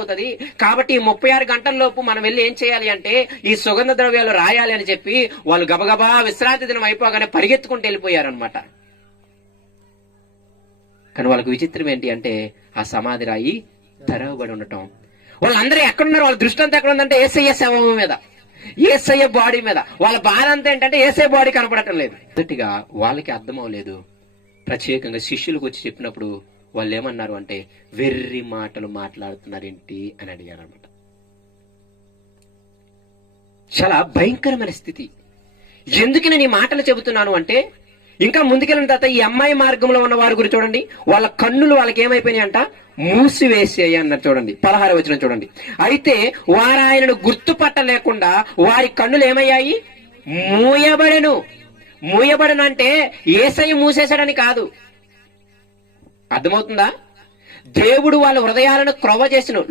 అవుతుంది. కాబట్టి ఈ 36 గంటల లోపు మనం వెళ్ళి ఏం చేయాలి అంటే ఈ సుగంధ ద్రవ్యాలు రాయాలి అని చెప్పి వాళ్ళు గబగబా విశ్రాంతి దినం అయిపోగానే పరిగెత్తుకుంటూ వెళ్ళిపోయారనమాట. కానీ వాళ్ళకు విచిత్రం ఏంటి అంటే ఆ సమాధి రాయి తెరవబడి ఉండటం. వాళ్ళందరూ ఎక్కడున్నారు? వాళ్ళ దృష్టి అంతా ఎక్కడ ఉందంటే యేసయ్య శవం మీద, యేసయ్య బాడీ మీద. వాళ్ళ బాధ అంతా ఏంటంటే యేసయ్య బాడీ కనపడటం లేదు. మొదటిగా వాళ్ళకి అర్థం అవ్వలేదు. ప్రత్యేకంగా శిష్యులకు వచ్చి చెప్పినప్పుడు వాళ్ళు ఏమన్నారు అంటే వెర్రి మాటలు మాట్లాడుతున్నారేంటి అని అడిగారు అనమాట. చాలా భయంకరమైన స్థితి. ఎందుకు నేను ఈ మాటలు చెబుతున్నాను అంటే ఇంకా ముందుకెళ్ళిన తర్వాత ఈ అమ్మాయి మార్గంలో ఉన్న వారి గురించి చూడండి. వాళ్ళ కన్నులు వాళ్ళకి ఏమైపోయినాయి అంట, మూసివేసాయి అన్నారు. చూడండి 16వ వచనం చూడండి. అయితే వారు ఆయనను గుర్తుపట్టలేకుండా వారి కన్నులు ఏమయ్యాయి, మూయబడెను. మూయబడను అంటే యేసయ్య మూసేశాడని కాదు. అర్థమవుతుందా? దేవుడు వాళ్ళ హృదయాలను క్రొవ్వ చేసిన